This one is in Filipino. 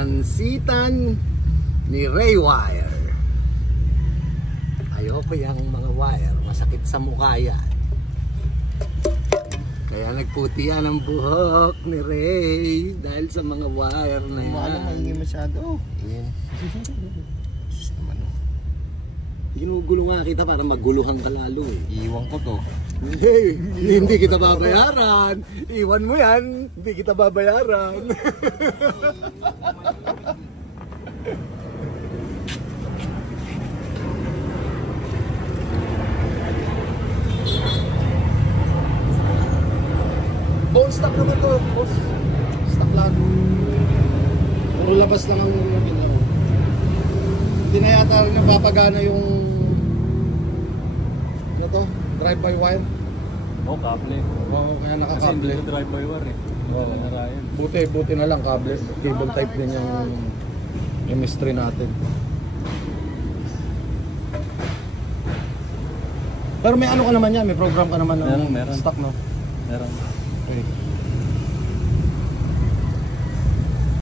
Pansitan ni Ray Wire. Ayoko yung mga wire, masakit sa mukha yan. Kaya nagputi yan ang buhok ni Ray dahil sa mga wire na yan. Ano maingay masyado? Ayan. Ginugulo nga kita para maguluhan ka lalo eh. Iiwan ko to. Hey, hindi kita babayaran. Iwan mo yan, hindi kita babayaran. Bone stock naman to, boss. Stock lang. Puro labas lang ang pinaro. Hindi na yata rin napapagana yung ano to? Drive-by-wire. Oo, kable. Oo, kaya Kasi nakakable. hindi drive by wire eh. Oo. Narayan. Buti na lang cable type din yung chemistry natin. Pero may ano ka naman yan, may program ka naman ng Meron. stock, no? Meron. Okay.